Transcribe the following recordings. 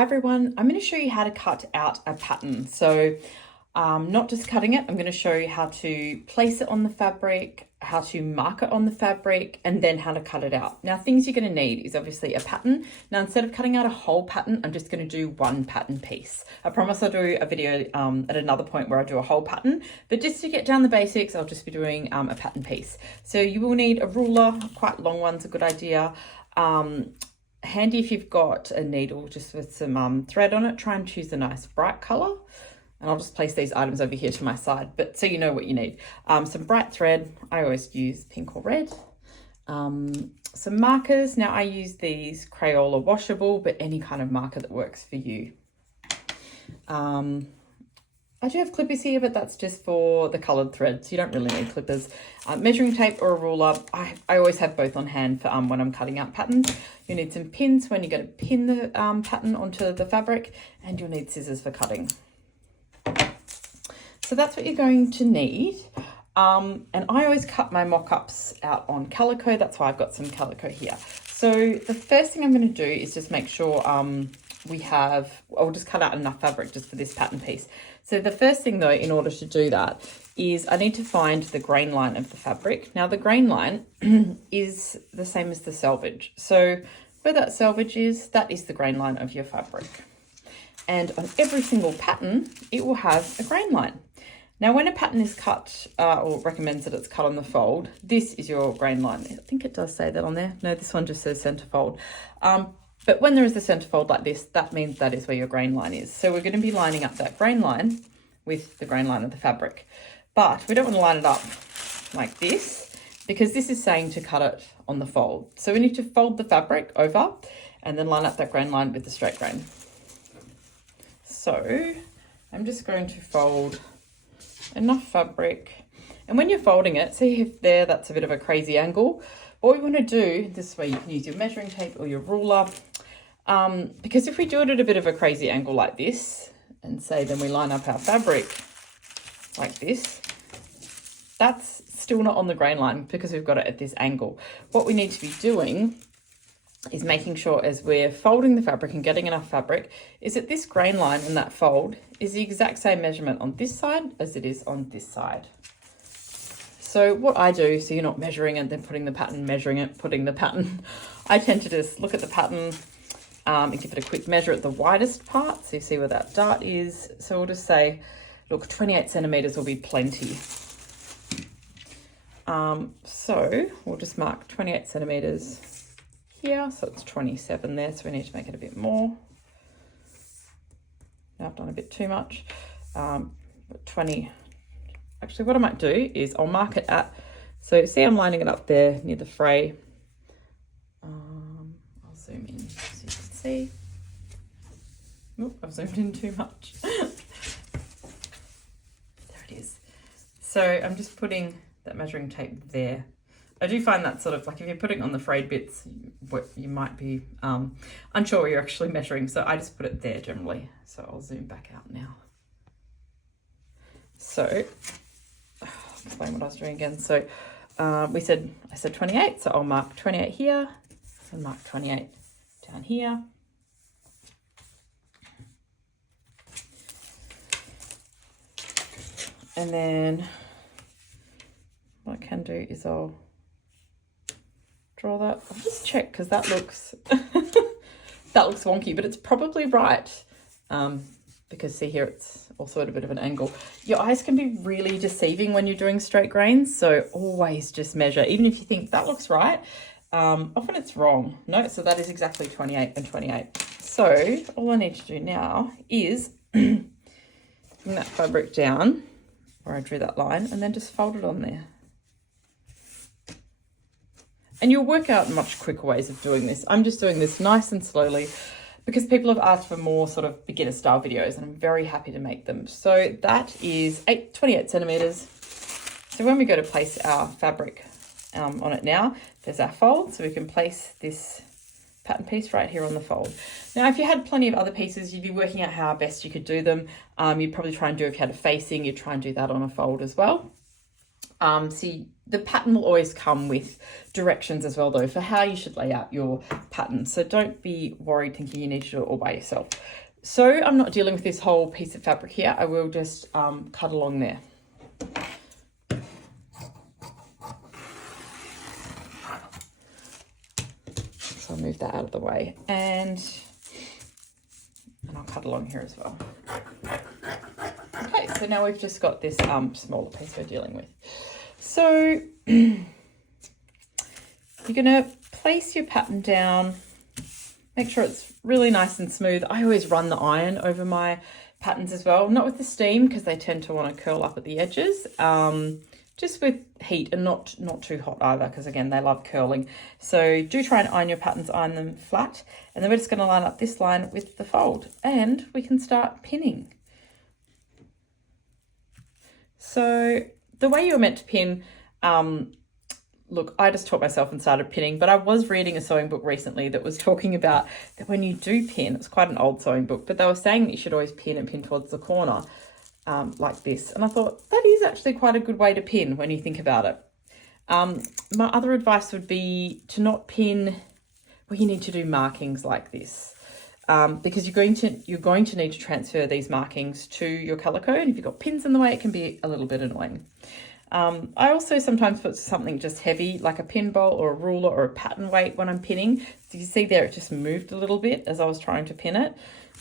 Hi everyone, I'm going to show you how to cut out a pattern. So not just cutting it, I'm going to show you how to place it on the fabric, how to mark it on the fabric, and then how to cut it out. Now things you're going to need is obviously a pattern. Now instead of cutting out a whole pattern, I'm just going to do one pattern piece. I promise I'll do a video at another point where I do a whole pattern, but just to get down the basics, I'll just be doing a pattern piece. So you will need a ruler, quite long one's a good idea. Handy if you've got a needle just with some thread on it. Try and choose a nice bright color, and I'll just place these items over here to my side, but so you know what you need. Some bright thread, I always use pink or red. Some markers, now I use these Crayola washable, but any kind of marker that works for you. I do have clippers here, but that's just for the colored threads. You don't really need clippers. Measuring tape or a ruler. I always have both on hand for when I'm cutting out patterns. You need some pins when you're going to pin the pattern onto the fabric, and you'll need scissors for cutting. So that's what you're going to need. And I always cut my mock-ups out on calico. That's why I've got some calico here. So the first thing I'm going to do is just make sure I'll just cut out enough fabric just for this pattern piece. So the first thing though, in order to do that, is I need to find the grain line of the fabric. Now the grain line is the same as the selvage. So where that selvage is, that is the grain line of your fabric. And on every single pattern, it will have a grain line. Now when a pattern is cut, or recommends that it's cut on the fold, this is your grain line. I think it does say that on there. No, this one just says center fold. But when there is a center fold like this, that means that is where your grain line is. So we're going to be lining up that grain line with the grain line of the fabric. But we don't want to line it up like this, because this is saying to cut it on the fold. So we need to fold the fabric over and then line up that grain line with the straight grain. So I'm just going to fold enough fabric. And when you're folding it, see if there, that's a bit of a crazy angle. What we want to do, this way you can use your measuring tape or your ruler, because if we do it at a bit of a crazy angle like this, and say then we line up our fabric like this, that's still not on the grain line because we've got it at this angle. What we need to be doing is making sure as we're folding the fabric and getting enough fabric, is that this grain line and that fold is the exact same measurement on this side as it is on this side. So what I do, so you're not measuring and then putting the pattern, measuring it, putting the pattern, I tend to just look at the pattern and give it a quick measure at the widest part. So you see where that dart is. So we'll just say, look, 28 centimeters will be plenty. So we'll just mark 28 centimeters here. So it's 27 there. So we need to make it a bit more. Now I've done a bit too much. 20. Actually, what I might do is I'll mark it at, so see I'm lining it up there near the fray. I'll zoom in so you can see. Oop, I've zoomed in too much. There it is. So I'm just putting that measuring tape there. I do find that sort of like if you're putting on the frayed bits, you might be unsure where you're actually measuring. So I just put it there generally. So I'll zoom back out now. So explain what I was doing again. So I said 28, so I'll mark 28 here and mark 28 down here. And then what I can do is I'll draw that. I'll just check because that looks that looks wonky, but it's probably right. Because see here, it's also at a bit of an angle. Your eyes can be really deceiving when you're doing straight grains. So always just measure, even if you think that looks right, often it's wrong. No, so that is exactly 28 and 28. So all I need to do now is bring that fabric down where I drew that line and then just fold it on there. And you'll work out much quicker ways of doing this. I'm just doing this nice and slowly, because people have asked for more sort of beginner style videos and I'm very happy to make them. So that is 28 centimeters. So when we go to place our fabric on it now, there's our fold. So we can place this pattern piece right here on the fold. Now, if you had plenty of other pieces, you'd be working out how best you could do them. You'd probably try and do, if you had a facing, you'd try and do that on a fold as well. See, the pattern will always come with directions as well, though, for how you should lay out your pattern. So don't be worried thinking you need to do it all by yourself. So I'm not dealing with this whole piece of fabric here. I will just cut along there. So I'll move that out of the way, and I'll cut along here as well. Okay, so now we've just got this smaller piece we're dealing with. So you're going to place your pattern down, make sure it's really nice and smooth. I always run the iron over my patterns as well, not with the steam because they tend to want to curl up at the edges, just with heat, and not too hot either because, again, they love curling. So do try and iron your patterns, iron them flat, and then we're just going to line up this line with the fold, and we can start pinning. So the way you're meant to pin, look, I just taught myself and started pinning, but I was reading a sewing book recently that was talking about that when you do pin, it's quite an old sewing book, but they were saying that you should always pin and pin towards the corner like this. And I thought that is actually quite a good way to pin when you think about it. My other advice would be to not pin where you need to do markings like this. Because you're going to need to transfer these markings to your calico, and if you've got pins in the way, it can be a little bit annoying. I also sometimes put something just heavy, like a pin bowl or a ruler or a pattern weight when I'm pinning. So you see there, it just moved a little bit as I was trying to pin it.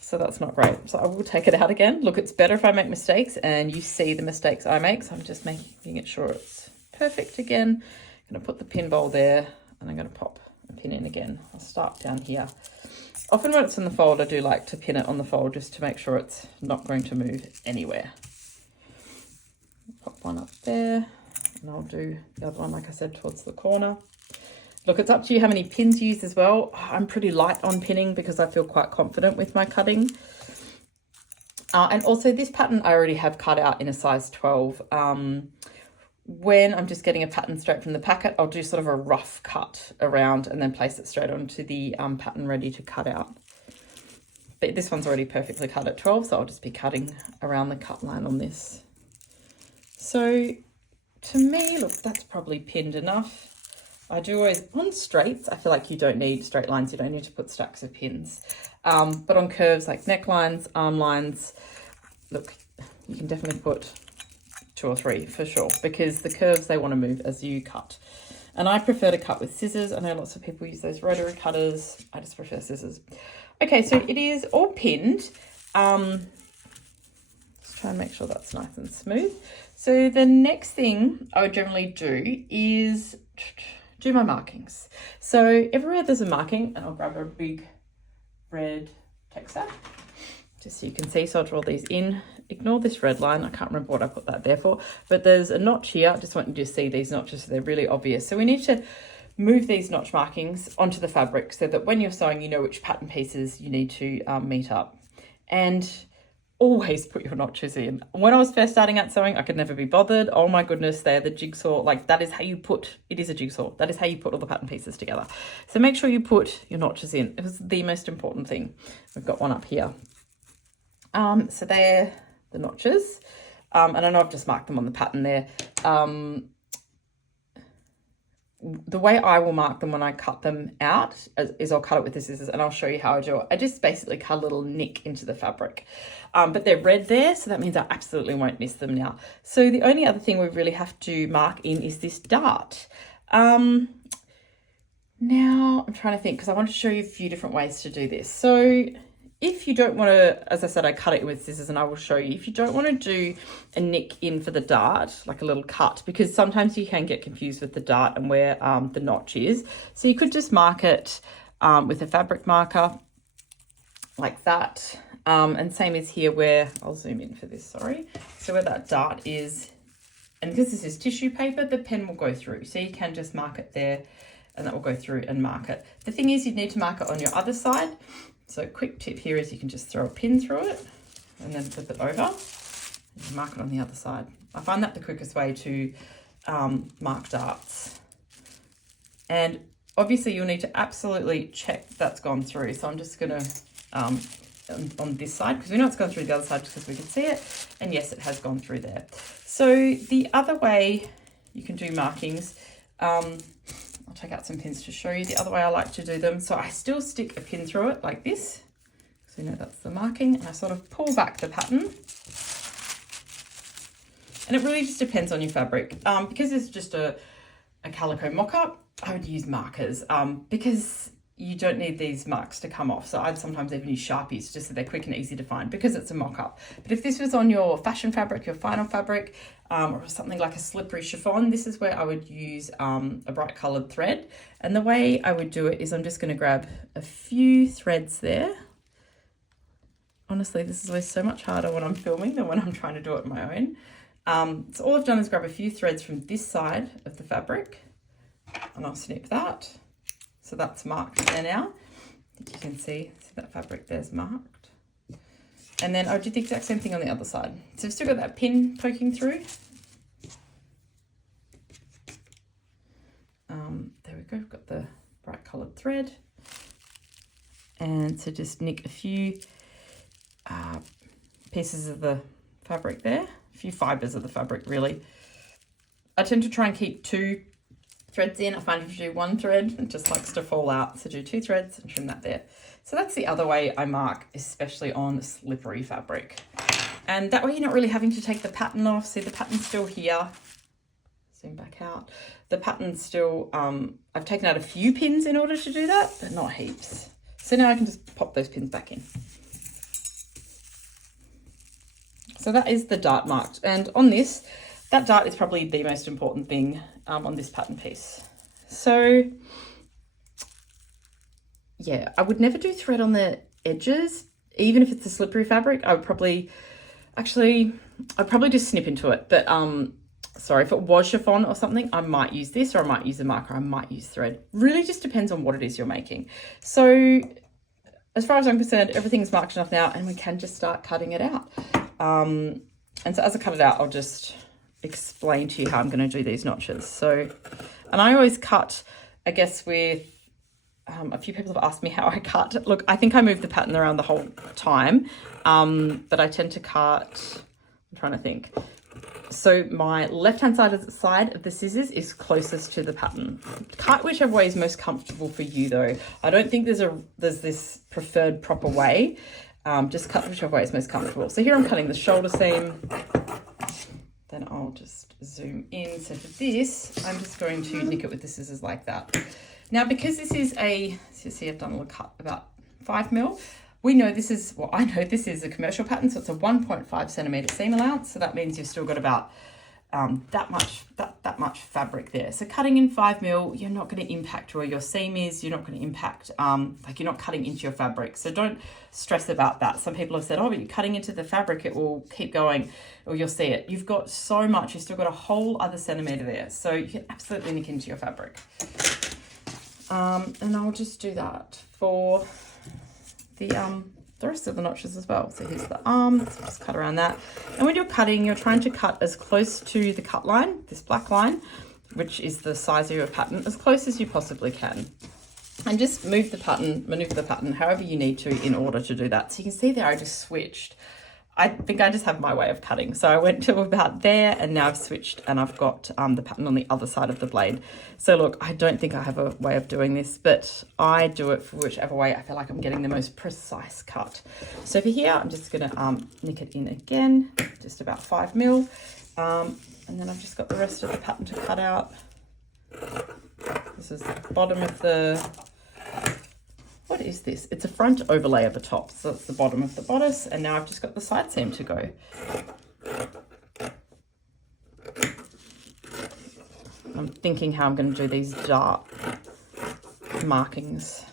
So that's not great. So I will take it out again. Look, it's better if I make mistakes and you see the mistakes I make. So I'm just making it sure it's perfect again. I'm going to put the pin bowl there, and I'm going to pop a pin in again. I'll start down here. Often when it's in the fold, I do like to pin it on the fold just to make sure it's not going to move anywhere. Pop one up there, and I'll do the other one, like I said, towards the corner. Look, it's up to you how many pins you use as well. I'm pretty light on pinning because I feel quite confident with my cutting. And also this pattern I already have cut out in a size 12. When I'm just getting a pattern straight from the packet, I'll do sort of a rough cut around and then place it straight onto the pattern ready to cut out. But this one's already perfectly cut at 12, so I'll just be cutting around the cut line on this. So to me, look, that's probably pinned enough. I do always, on straights, I feel like you don't need straight lines, you don't need to put stacks of pins. But on curves like necklines, arm lines, look, you can definitely put 2 or 3 for sure, because the curves, they want to move as you cut. And I prefer to cut with scissors. I know lots of people use those rotary cutters. I just prefer scissors. Okay, so it is all pinned. Let's try and make sure that's nice and smooth. So the next thing I would generally do is do my markings. So everywhere there's a marking, and I'll grab a big red texture just so you can see. So I'll draw these in. Ignore this red line. I can't remember what I put that there for, but there's a notch here. I just want you to see these notches, so they're really obvious. So we need to move these notch markings onto the fabric so that when you're sewing, you know which pattern pieces you need to meet up. And always put your notches in. When I was first starting out sewing, I could never be bothered. Oh my goodness, they're the jigsaw. Like, that is how you put, it is a jigsaw. That is how you put all the pattern pieces together. So make sure you put your notches in. It was the most important thing. We've got one up here. So they're the notches. And I know I've just marked them on the pattern there. The way I will mark them when I cut them out is I'll cut it with the scissors, and I'll show you how I do it. I just basically cut a little nick into the fabric. But they're red there, so that means I absolutely won't miss them now. So the only other thing we really have to mark in is this dart. Now I'm trying to think, because I want to show you a few different ways to do this. So if you don't want to, as I said, I cut it with scissors, and I will show you. If you don't want to do a nick in for the dart, like a little cut, because sometimes you can get confused with the dart and where the notch is. So you could just mark it with a fabric marker like that. And same as here where, I'll zoom in for this, sorry. So where that dart is, and because this is tissue paper, the pen will go through. So you can just mark it there, and that will go through and mark it. The thing is, you need to mark it on your other side. So a quick tip here is you can just throw a pin through it and then flip it over and mark it on the other side. I find that the quickest way to mark darts. And obviously you'll need to absolutely check that's gone through. So I'm just gonna, on this side, because we know it's gone through the other side because we can see it. And yes, it has gone through there. So the other way you can do markings. I'll take out some pins to show you the other way I like to do them. So I still stick a pin through it like this. So you know that's the marking, and I sort of pull back the pattern. And it really just depends on your fabric. Because it's just a calico mock-up, I would use markers because you don't need these marks to come off. So I'd sometimes even use Sharpies just so they're quick and easy to find because it's a mock-up. But if this was on your fashion fabric, your final fabric, or something like a slippery chiffon, this is where I would use a bright coloured thread. And the way I would do it is I'm just going to grab a few threads there. Honestly, this is always so much harder when I'm filming than when I'm trying to do it on my own. So all I've done is grab a few threads from this side of the fabric, and I'll snip that. So that's marked there now. You can see that fabric there's marked. And then I'll do the exact same thing on the other side. So I've still got that pin poking through. There we go, we've got the bright coloured thread. And so just nick a few pieces of the fabric there, a few fibres of the fabric really. I tend to try and keep 2 threads in. I find if you do 1 thread, it just likes to fall out. So do 2 threads and trim that there. So that's the other way I mark, especially on slippery fabric. And that way you're not really having to take the pattern off. See, the pattern's still here. Zoom back out. The pattern's still, I've taken out a few pins in order to do that, but not heaps. So now I can just pop those pins back in. So that is the dart marked. And on this, that dart is probably the most important thing on this pattern piece. So yeah, I would never do thread on the edges, even if it's a slippery fabric. I'd probably just snip into it. But sorry, if it was chiffon or something, I might use this, or I might use a marker, I might use thread. Really just depends on what it is you're making. So as far as I'm concerned, everything's marked enough now, and we can just start cutting it out. And so as I cut it out, I'll just explain to you how I'm going to do these notches. So, and I always cut, I guess, with a few people have asked me how I cut. Look, I think I move the pattern around the whole time, but I tend to cut, I'm trying to think. So my left-hand side of the scissors is closest to the pattern. Cut whichever way is most comfortable for you though. I don't think there's this preferred proper way. Just cut whichever way is most comfortable. So here I'm cutting the shoulder seam. Then I'll just zoom in. So for this, I'm just going to nick it with the scissors like that. Now, because this is so see I've done a little cut about 5 mil. We know this is, well, I know this is a commercial pattern, so it's a 1.5 centimetre seam allowance. So that means you've still got about that much fabric there. So cutting in 5 mil, you're not going to impact where your seam is. You're not going to impact, like you're not cutting into your fabric. So don't stress about that. Some people have said, oh, but you're cutting into the fabric, it will keep going, or you'll see it. You've got so much, you've still got a whole other centimetre there. So you can absolutely nick into your fabric. And I'll just do that for the rest of the notches as well. So here's the arm, so just cut around that. And when you're cutting, you're trying to cut as close to the cut line, this black line, which is the size of your pattern, as close as you possibly can. And just move the pattern, maneuver the pattern however you need to in order to do that. So you can see there I just switched. I think I just have my way of cutting. So I went to about there, and now I've switched and I've got the pattern on the other side of the blade. So look, I don't think I have a way of doing this, but I do it for whichever way I feel like I'm getting the most precise cut. So for here, I'm just gonna nick it in again, just about 5 mil. And then I've just got the rest of the pattern to cut out. This is the bottom of the, what is this? It's a front overlay of the top. So it's the bottom of the bodice. And now I've just got the side seam to go. I'm thinking how I'm going to do these dart markings.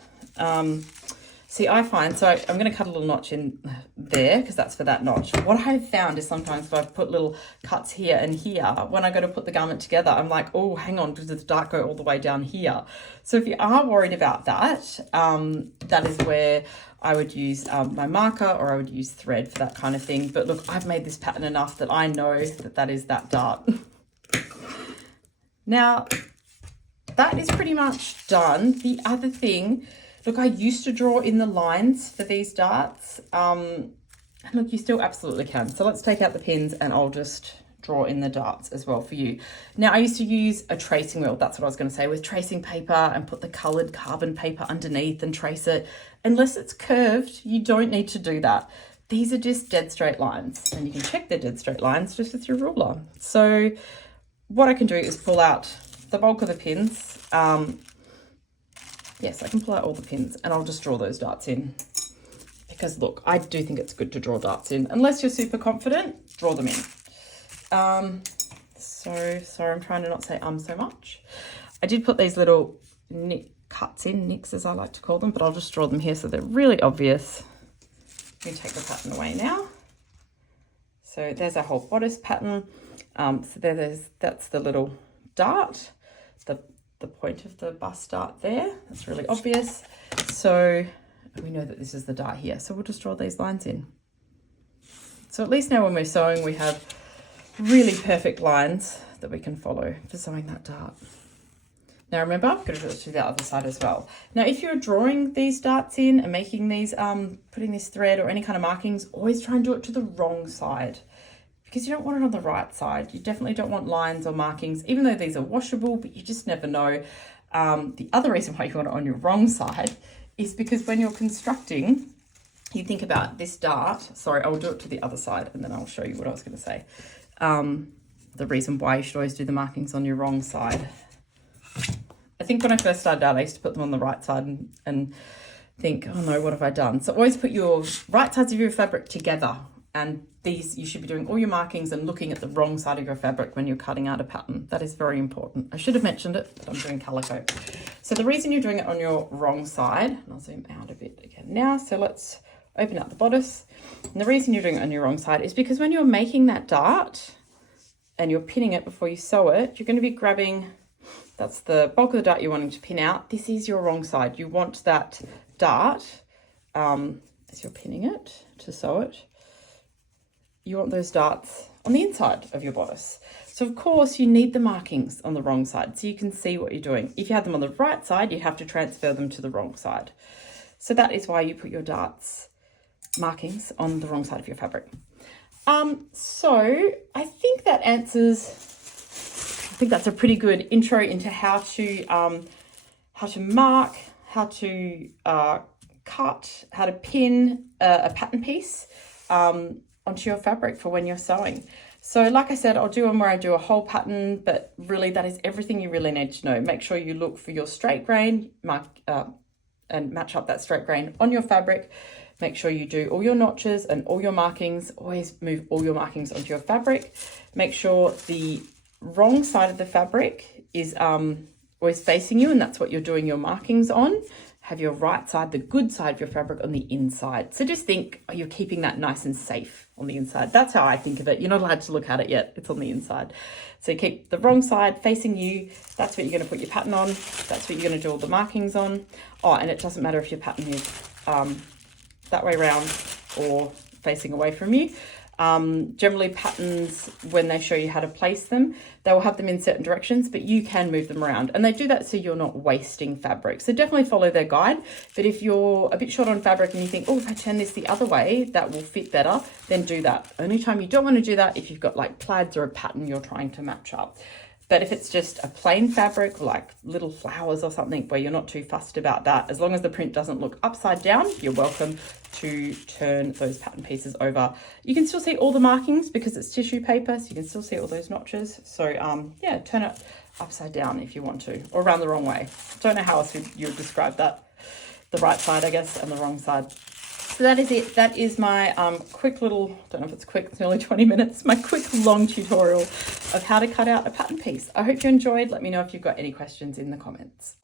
See, I find, so I'm going to cut a little notch in there because that's for that notch. What I've found is sometimes if I put little cuts here and here, when I go to put the garment together, I'm like, oh, hang on, does the dart go all the way down here? So if you are worried about that, that is where I would use my marker, or I would use thread for that kind of thing. But look, I've made this pattern enough that I know that that is that dart. Now, that is pretty much done. The other thing, look, I used to draw in the lines for these darts. And look, you still absolutely can. So let's take out the pins and I'll just draw in the darts as well for you. Now, I used to use a tracing wheel, that's what I was going to say, with tracing paper, and put the coloured carbon paper underneath and trace it. Unless it's curved, you don't need to do that. These are just dead straight lines, and you can check they're dead straight lines just with your ruler. So what I can do is pull out the bulk of the pins. Yes, I can pull out all the pins, and I'll just draw those darts in. Because look, I do think it's good to draw darts in. Unless you're super confident, draw them in. So sorry, I'm trying to not say so much. I did put these little nicks as I like to call them, but I'll just draw them here so they're really obvious. Let me take the pattern away now. So there's our whole bodice pattern. So that's the little dart, the point of the bust dart there. That's really obvious. So we know that this is the dart here. So we'll just draw these lines in. So at least now when we're sewing, we have really perfect lines that we can follow for sewing that dart. Now remember, I've got to do it to the other side as well. Now, if you're drawing these darts in and making these, putting this thread or any kind of markings, always try and do it to the wrong side, because you don't want it on the right side. You definitely don't want lines or markings, even though these are washable, but you just never know. The other reason why you want it on your wrong side is because when you're constructing, you think about this dart. Sorry, I'll do it to the other side and then I'll show you what I was going to say. The reason why you should always do the markings on your wrong side. I think when I first started out, I used to put them on the right side and think, oh no, what have I done? So always put your right sides of your fabric together, and these, you should be doing all your markings and looking at the wrong side of your fabric when you're cutting out a pattern. That is very important. I should have mentioned it, but I'm doing calico. So the reason you're doing it on your wrong side, and I'll zoom out a bit again now. So let's open up the bodice. And the reason you're doing it on your wrong side is because when you're making that dart and you're pinning it before you sew it, you're going to be grabbing, that's the bulk of the dart you're wanting to pin out. This is your wrong side. You want that dart, as you're pinning it to sew it, you want those darts on the inside of your bodice. So of course you need the markings on the wrong side so you can see what you're doing. If you have them on the right side, you have to transfer them to the wrong side. So that is why you put your darts markings on the wrong side of your fabric. So I think that answers, I think that's a pretty good intro into how to mark, how to cut, how to pin a pattern piece onto your fabric for when you're sewing. So like I said, I'll do one where I do a whole pattern, but really that is everything you really need to know. Make sure you look for your straight grain, mark and match up that straight grain on your fabric. Make sure you do all your notches and all your markings. Always move all your markings onto your fabric. Make sure the wrong side of the fabric is always facing you, and that's what you're doing your markings on. Have your right side, the good side of your fabric, on the inside. So just think you're keeping that nice and safe on the inside. That's how I think of it. You're not allowed to look at it yet. It's on the inside. So keep the wrong side facing you. That's what you're going to put your pattern on. That's what you're going to do all the markings on. Oh, and it doesn't matter if your pattern is that way around or facing away from you. Generally patterns, when they show you how to place them, they will have them in certain directions, but you can move them around, and they do that so you're not wasting fabric. So definitely follow their guide. But if you're a bit short on fabric and you think, oh, if I turn this the other way, that will fit better, then do that. Only time you don't want to do that if you've got like plaids or a pattern you're trying to match up. But if it's just a plain fabric, like little flowers or something where you're not too fussed about that, as long as the print doesn't look upside down, you're welcome to turn those pattern pieces over. You can still see all the markings because it's tissue paper, so you can still see all those notches. So yeah, turn it upside down if you want to, or around the wrong way. Don't know how else you would describe that. The right side, I guess, and the wrong side. So that is it. That is my quick little, don't know if it's quick, it's nearly 20 minutes, my quick long tutorial of how to cut out a pattern piece. I hope you enjoyed. Let me know if you've got any questions in the comments.